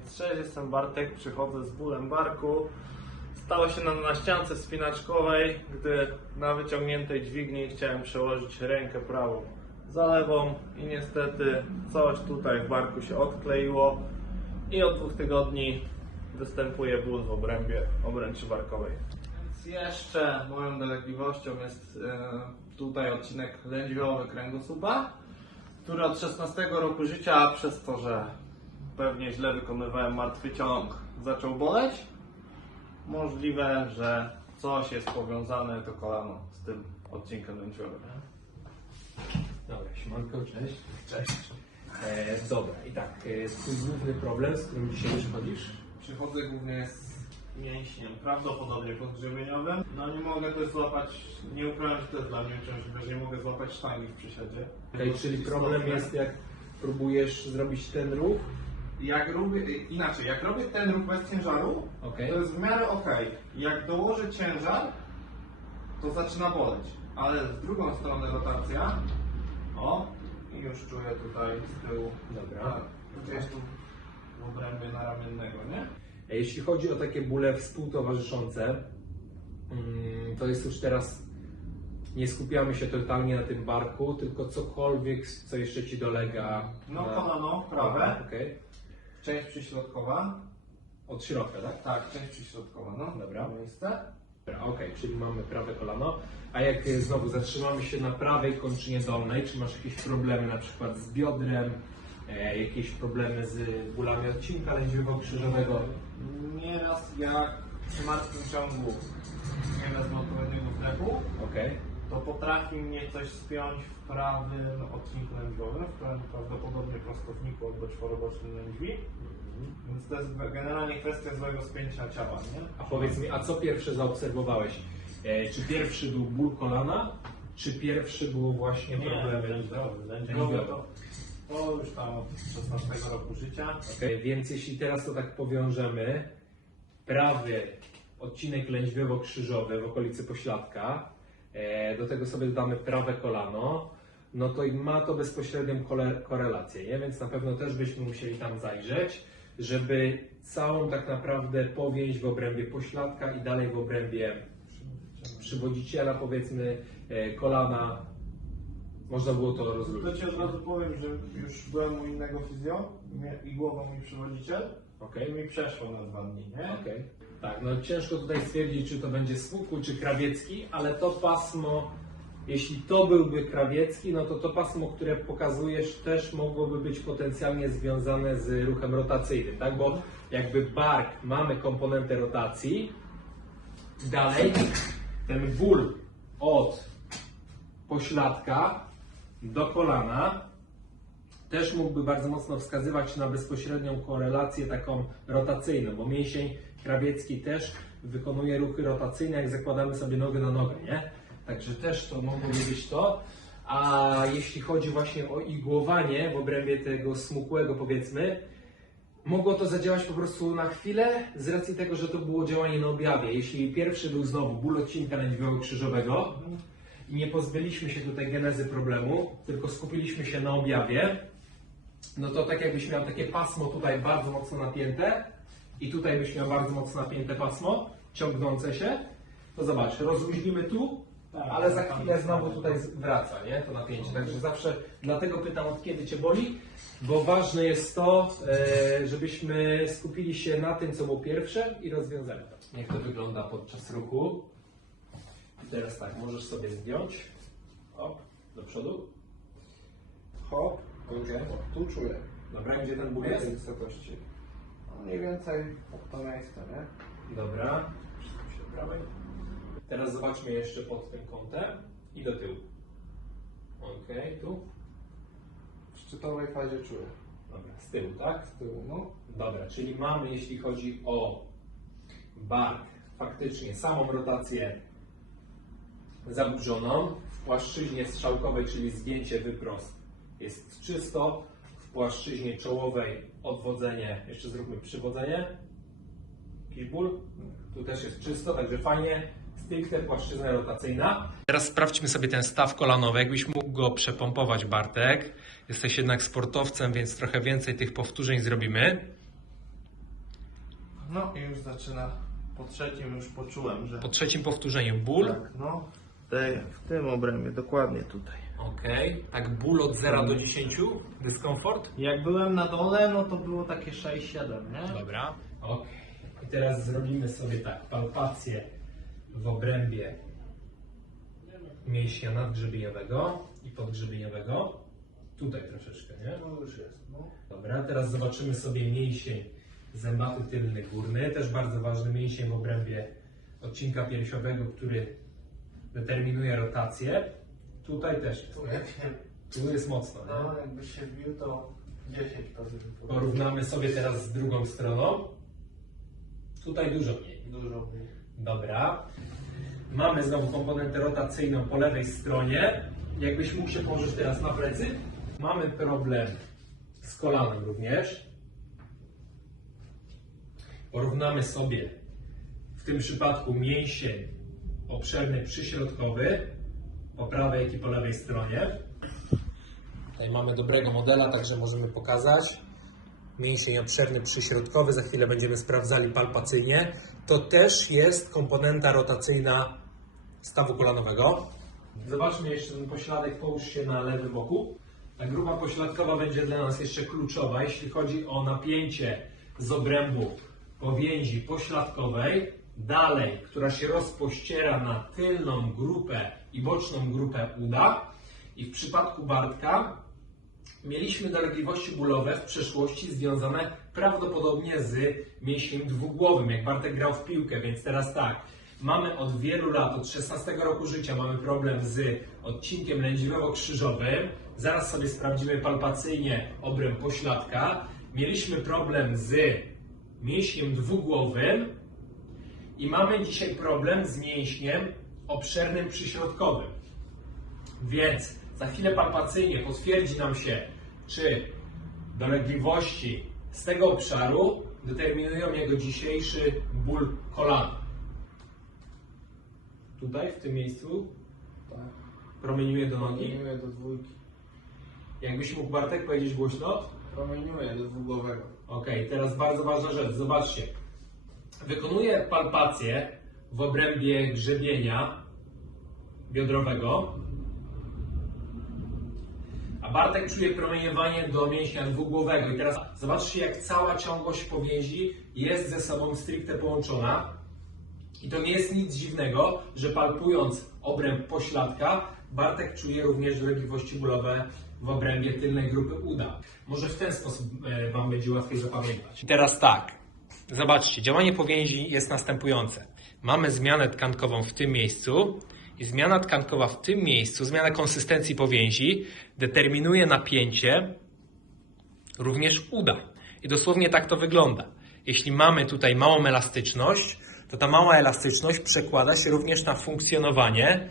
Więc cześć, jestem Bartek, przychodzę z bólem barku. Stało się nam na ściance wspinaczkowej, gdy na wyciągniętej dźwigni chciałem przełożyć rękę prawą za lewą i niestety coś tutaj w barku się odkleiło i od dwóch tygodni występuje ból w obrębie obręczy barkowej. Więc jeszcze moją dolegliwością jest e, tutaj odcinek lędźwiowy kręgosłupa, który od 16 roku życia przez to, że pewnie źle wykonywałem martwy ciąg, zaczął boleć. Możliwe, że coś jest powiązane to kolano z tym odcinkiem lędźwiowym. Dobra, siemanko, cześć. Cześć. E, dobra, i tak, e, twój główny problem, z którym dzisiaj przychodzisz? Przychodzę głównie z mięśniem, prawdopodobnie podgrzebieniowym. No nie mogę też złapać, nie ukrywam, że to jest dla mnie uciążliwe, że nie mogę złapać sztangi w przysiadzie. Okej, czyli problem jest, jak próbujesz zrobić ten ruch, Jak robię, inaczej, jak robię ten ruch bez ciężaru, Okej. to jest w miarę ok. Jak dołożę ciężar, to zaczyna boleć. Ale z drugą stronę rotacja, o, i już czuję tutaj z tyłu, Dobra. tak, gdzieś tu w obrębie naramiennego, nie? E, Jeśli chodzi o takie bóle współtowarzyszące, mm, to jest już teraz, nie skupiamy się totalnie na tym barku, tylko cokolwiek, co jeszcze Ci dolega. No kolano prawe, Okej. Część przyśrodkowa, Od środka, tak? tak, część przyśrodkowa, no. Dobra. Miejsce. Dobra, Okej, czyli mamy prawe kolano. A jak znowu zatrzymamy się na prawej kończynie dolnej, czy masz jakieś problemy na przykład z biodrem, e, jakieś problemy z bólami odcinka lędźwiowo-krzyżowego? Nieraz jak przy martwym ciągu nie wezmę odpowiedniego wdechu, Okej. To potrafi mnie coś spiąć w prawym odcinku lędźwiowym, w prawym prawdopodobnie prostowniku albo czworobocznym lędźwi. Więc to jest generalnie kwestia złego spięcia ciała, nie? A powiedz mi, a co pierwsze zaobserwowałeś? E, czy pierwszy był ból kolana, czy pierwszy było właśnie problemy lędźwiowy. Lędźwiowy to, to już tam od 16 roku życia. Okej, Więc jeśli teraz to tak powiążemy, prawy odcinek lędźwiowo-krzyżowy w okolicy pośladka, do tego sobie dodamy prawe kolano, no to ma to bezpośrednią korelację, nie? więc na pewno też byśmy musieli tam zajrzeć, żeby całą tak naprawdę powięź w obrębie pośladka i dalej w obrębie przywodziciela, powiedzmy, e, kolana, można było to To rozróżnić. Ci od razu powiem, że już byłem u innego fizjo i głową mi przewodniiciel Okej? mi przeszło na dwa dni, nie? Okej. Tak, no ciężko tutaj stwierdzić, czy to będzie smukły, czy krawiecki, ale to pasmo, jeśli to byłby krawiecki, no to to pasmo, które pokazujesz, też mogłoby być potencjalnie związane z ruchem rotacyjnym, tak? Bo jakby bark mamy komponentę rotacji, dalej ten ból od pośladka do kolana też mógłby bardzo mocno wskazywać na bezpośrednią korelację taką rotacyjną, bo mięsień krawiecki też wykonuje ruchy rotacyjne, jak zakładamy sobie nogę na nogę, nie? Także też to mogłoby być to. A jeśli chodzi właśnie o igłowanie w obrębie tego smukłego, powiedzmy, mogło to zadziałać po prostu na chwilę, z racji tego, że to było działanie na objawie. Jeśli pierwszy był znowu ból odcinka lędźwiowo-krzyżowego i nie pozbyliśmy się tutaj genezy problemu, tylko skupiliśmy się na objawie, no to tak jakbyś miał takie pasmo tutaj bardzo mocno napięte i tutaj byś miał bardzo mocno napięte pasmo, ciągnące się, to zobacz, rozluźnimy tu, Tak, ale za tam chwilę jest znowu tutaj wraca, nie, to napięcie. Także zawsze dlatego pytam od kiedy Cię boli, bo ważne jest to, e, żebyśmy skupili się na tym, co było pierwsze i rozwiązali to. Jak to wygląda podczas ruchu. I teraz tak, możesz sobie zdjąć, hop, do przodu, Hop, Okej. tu czuję. Dobra, gdzie ten ból W jest? tej wysokości. No mniej więcej pod to miejsce, nie? Dobra. Przesuń się do prawej. Teraz zobaczmy jeszcze pod tym kątem i do tyłu. Ok, tu. W szczytowej fazie czuję. Dobra, z tyłu, tak? Z tyłu, no. Dobra, czyli mamy, jeśli chodzi o bark, faktycznie samą rotację zaburzoną. W płaszczyźnie strzałkowej, czyli zgięcie wyprost, jest czysto. W płaszczyźnie czołowej odwodzenie, jeszcze zróbmy przywodzenie. Jakiś ból? Tu też jest czysto, także fajnie. Stricte płaszczyzna rotacyjna. Teraz sprawdźmy sobie ten staw kolanowy. Jakbyś mógł go przepompować, Bartek. Jesteś jednak sportowcem, więc trochę więcej tych powtórzeń zrobimy. No i już zaczyna, po trzecim już poczułem, że... Po trzecim powtórzeniu ból. Tak, no. Tej, w tym obrębie, dokładnie tutaj. Okej. Tak ból od 0 do 10? Dyskomfort? Jak byłem na dole, no to było takie 6-7, nie? Dobra. Okej. I teraz zrobimy sobie tak, palpację w obrębie mięśnia nadgrzebieniowego i podgrzebieniowego. Tutaj troszeczkę, nie? No już jest, no. Dobra, teraz zobaczymy sobie mięsień zębaty tylny górny, też bardzo ważny mięsień w obrębie odcinka piersiowego, który determinuje rotację. Tutaj też jest. Tu jest mocno, nie? no jakbyś się wbił, to 10 razy by Porównamy sobie teraz z drugą stroną. Tutaj dużo mniej. Dużo mniej. Dobra. Mamy znowu komponentę rotacyjną po lewej stronie. Jakbyś mógł się położyć teraz na plecy. Mamy problem z kolanem również. Porównamy sobie w tym przypadku mięsień obszerny przyśrodkowy po prawej jak i po lewej stronie. Tutaj mamy dobrego modela, także możemy pokazać. Mięsień obszerny przyśrodkowy, za chwilę będziemy sprawdzali palpacyjnie. To też jest komponenta rotacyjna stawu kolanowego. Zobaczmy jeszcze ten pośladek, połóż się na lewym boku. Ta grupa pośladkowa będzie dla nas jeszcze kluczowa, jeśli chodzi o napięcie z obrębu powięzi pośladkowej. Dalej, która się rozpościera na tylną grupę i boczną grupę uda. I w przypadku Bartka Mieliśmy dolegliwości bólowe w przeszłości związane prawdopodobnie z mięśniem dwugłowym, jak Bartek grał w piłkę, więc teraz tak. Mamy od wielu lat, od 16 roku życia mamy problem z odcinkiem lędźwiowo-krzyżowym. Zaraz sobie sprawdzimy palpacyjnie obręb pośladka. Mieliśmy problem z mięśniem dwugłowym i mamy dzisiaj problem z mięśniem obszernym przyśrodkowym. Więc za chwilę palpacyjnie potwierdzi nam się, czy dolegliwości z tego obszaru determinują jego dzisiejszy ból kolana. Tutaj, w tym miejscu, Tak. promieniuje do nogi. Promieniuje do dwójki. Jakbyś mógł Bartek powiedzieć głośno? Promieniuje do dwugłowego. Ok, teraz bardzo ważna rzecz, zobaczcie. Wykonuję palpację w obrębie grzebienia biodrowego, a Bartek czuje promieniowanie do mięśnia dwugłowego. I teraz zobaczcie, jak cała ciągłość powięzi jest ze sobą stricte połączona. I to nie jest nic dziwnego, że palpując obręb pośladka, Bartek czuje również dolegliwości bólowe w obrębie tylnej grupy uda. Może w ten sposób e, Wam będzie łatwiej zapamiętać. I teraz tak. Zobaczcie, działanie powięzi jest następujące. Mamy zmianę tkankową w tym miejscu i zmiana tkankowa w tym miejscu, zmiana konsystencji powięzi determinuje napięcie również uda. I dosłownie tak to wygląda. Jeśli mamy tutaj małą elastyczność, to ta mała elastyczność przekłada się również na funkcjonowanie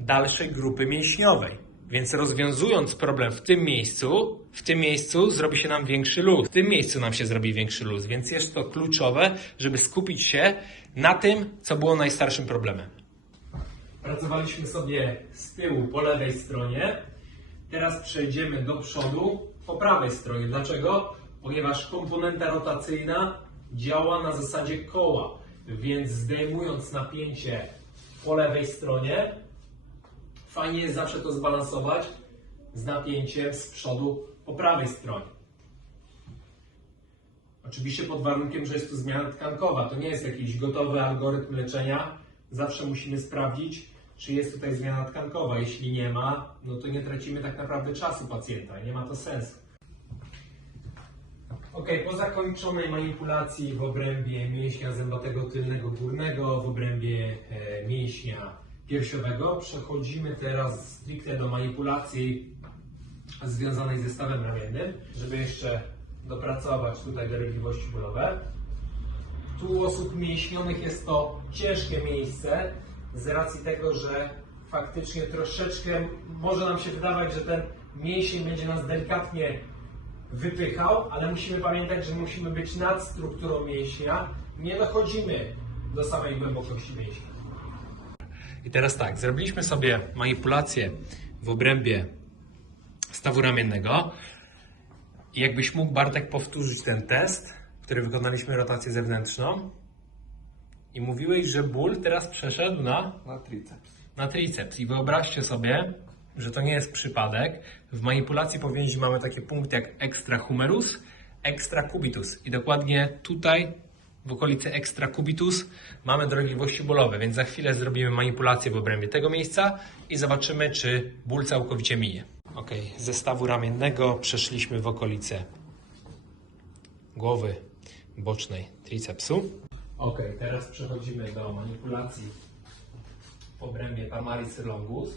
dalszej grupy mięśniowej. Więc rozwiązując problem w tym miejscu, w tym miejscu zrobi się nam większy luz. W tym miejscu nam się zrobi większy luz, więc jest to kluczowe, żeby skupić się na tym, co było najstarszym problemem. Pracowaliśmy sobie z tyłu po lewej stronie. Teraz przejdziemy do przodu po prawej stronie. Dlaczego? Ponieważ komponenta rotacyjna działa na zasadzie koła, więc zdejmując napięcie po lewej stronie, fajnie jest zawsze to zbalansować z napięciem z przodu po prawej stronie. Oczywiście pod warunkiem, że jest to zmiana tkankowa. To nie jest jakiś gotowy algorytm leczenia. Zawsze musimy sprawdzić, czy jest tutaj zmiana tkankowa. Jeśli nie ma, no to nie tracimy tak naprawdę czasu pacjenta. Nie ma to sensu. Ok, po zakończonej manipulacji w obrębie mięśnia zębatego tylnego górnego, w obrębie e, mięśnia piersiowego, przechodzimy teraz stricte do manipulacji związanej ze stawem ramiennym, żeby jeszcze dopracować tutaj dolegliwości bólowe. Tu u osób mięśnionych jest to ciężkie miejsce z racji tego, że faktycznie troszeczkę może nam się wydawać, że ten mięsień będzie nas delikatnie wypychał, ale musimy pamiętać, że musimy być nad strukturą mięśnia. Nie dochodzimy do samej głębokości mięśnia. I teraz tak, zrobiliśmy sobie manipulację w obrębie stawu ramiennego. I jakbyś mógł Bartek powtórzyć ten test, który wykonaliśmy rotację zewnętrzną. I mówiłeś, że ból teraz przeszedł na, Na triceps. na triceps. I wyobraźcie sobie, że to nie jest przypadek. W manipulacji powięzi mamy takie punkty jak extra humerus, extra cubitus. I dokładnie tutaj, w okolicy extra cubitus, mamy dolegliwości bólowe, więc za chwilę zrobimy manipulację w obrębie tego miejsca i zobaczymy, czy ból całkowicie minie. Ok, ze stawu ramiennego przeszliśmy w okolice głowy bocznej tricepsu. Ok, teraz przechodzimy do manipulacji w obrębie Tamaris longus.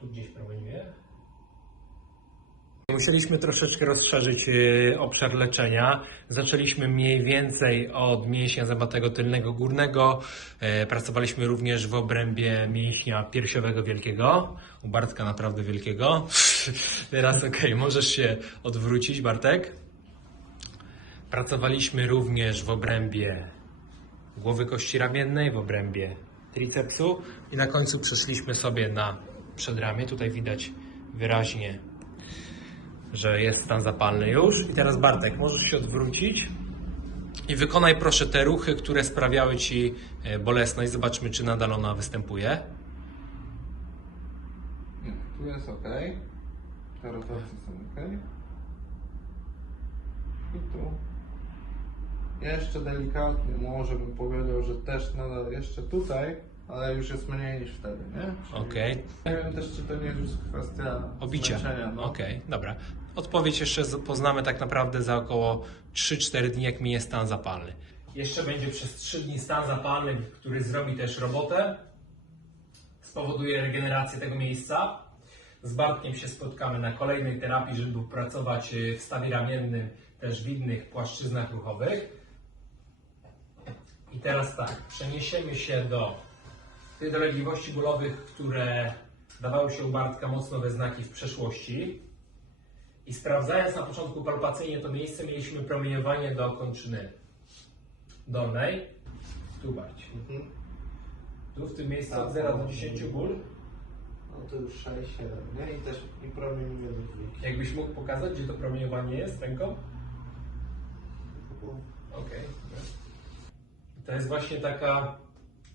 Tu gdzieś prowadziłem. Musieliśmy troszeczkę rozszerzyć e, obszar leczenia. Zaczęliśmy mniej więcej od mięśnia zębatego tylnego górnego. E, Pracowaliśmy również w obrębie mięśnia piersiowego wielkiego. U Bartka naprawdę wielkiego. Teraz okej, możesz się odwrócić Bartek. Pracowaliśmy również w obrębie głowy kości ramiennej, w obrębie tricepsu i na końcu przeszliśmy sobie na przedramię. Tutaj widać wyraźnie, że jest stan zapalny już. I teraz Bartek, możesz się odwrócić i wykonaj proszę te ruchy, które sprawiały Ci e, bolesność. Zobaczmy, czy nadal ona występuje. Nie, tu jest ok. Te rotacje są ok. I tu. Jeszcze delikatnie, może bym powiedział, że też nadal jeszcze tutaj, ale już jest mniej niż wtedy, nie? Okej. Nie wiem też, czy to nie jest już kwestia Obicia. no. Okej, dobra. Odpowiedź jeszcze poznamy tak naprawdę za około 3-4 dni, jak minie stan zapalny. Jeszcze będzie przez 3 dni stan zapalny, który zrobi też robotę. Spowoduje regenerację tego miejsca. Z Bartkiem się spotkamy na kolejnej terapii, żeby pracować y, w stawie ramiennym, też w innych płaszczyznach ruchowych. I teraz tak, przeniesiemy się do tych dolegliwości bólowych, które dawały się u Bartka mocno we znaki w przeszłości. I sprawdzając na początku palpacyjnie to miejsce, mieliśmy promieniowanie do kończyny dolnej. Tu Barć. Mhm. Tu w tym miejscu od 0 do tak. 10 ból. No to już 6, 7, nie? I też i promieniuje do dwójki. Jakbyś mógł pokazać, gdzie to promieniowanie jest ręką? Okej. dobra. To jest właśnie taka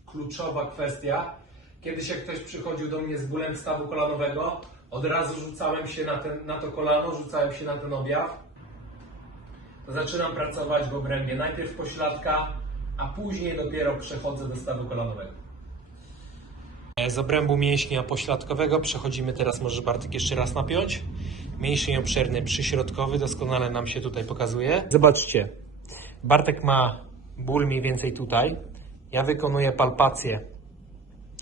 kluczowa kwestia. Kiedyś jak ktoś przychodził do mnie z bólem stawu kolanowego, od razu rzucałem się na, ten, na to kolano, rzucałem się na ten objaw. Zaczynam pracować w obrębie najpierw pośladka, a później dopiero przechodzę do stawu kolanowego. Z obrębu mięśnia pośladkowego przechodzimy teraz, może Bartek jeszcze raz napiąć. Mięsień obszerny przyśrodkowy doskonale nam się tutaj pokazuje. Zobaczcie, Bartek ma ból mniej więcej tutaj. Ja wykonuję palpację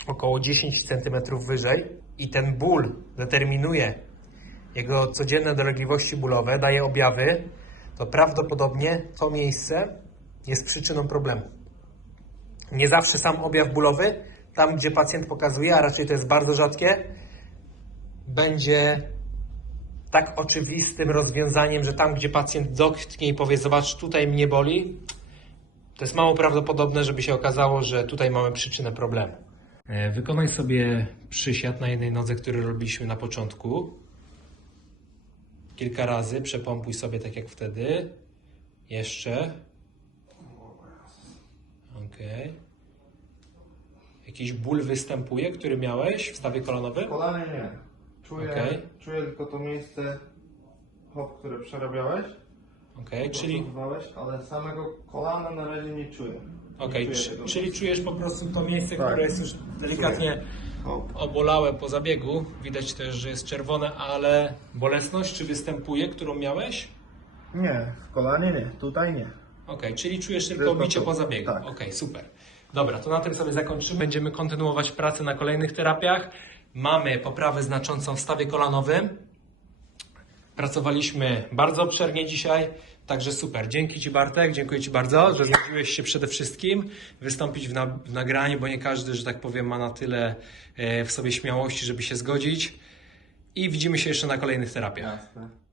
około 10 cm wyżej i ten ból determinuje jego codzienne dolegliwości bólowe, daje objawy, to prawdopodobnie to miejsce jest przyczyną problemu. Nie zawsze sam objaw bólowy, tam gdzie pacjent pokazuje, a raczej to jest bardzo rzadkie, będzie tak oczywistym rozwiązaniem, że tam gdzie pacjent dotknie i powie, zobacz, tutaj mnie boli, to jest mało prawdopodobne, żeby się okazało, że tutaj mamy przyczynę problemu. E, Wykonaj sobie przysiad na jednej nodze, który robiliśmy na początku. Kilka razy, przepompuj sobie tak jak wtedy. Jeszcze. Okej. Jakiś ból występuje, który miałeś w stawie kolanowym? Kolanie nie. Czuję, Okej. czuję tylko to miejsce, hop, które przerabiałeś. Okej, czyli, ale samego kolana na razie nie czuję. Okej, czuję czy- tego. czyli czujesz po prostu to miejsce, Tak. które jest już delikatnie Hop. obolałe po zabiegu. Widać też, że jest czerwone, ale bolesność czy występuje, którą miałeś? Nie, w kolanie nie, tutaj nie. Okej, czyli czujesz tylko Tylko bicie to, po zabiegu. tak. Okej, super. Dobra, to na tym sobie zakończymy. Będziemy kontynuować pracę na kolejnych terapiach. Mamy poprawę znaczącą w stawie kolanowym. Pracowaliśmy bardzo obszernie dzisiaj, także super. Dzięki Ci Bartek, dziękuję Ci bardzo, że zgodziłeś się przede wszystkim wystąpić w, na, w nagraniu, bo nie każdy, że tak powiem, ma na tyle e, w sobie śmiałości, żeby się zgodzić. I widzimy się jeszcze na kolejnych terapiach. Jasne.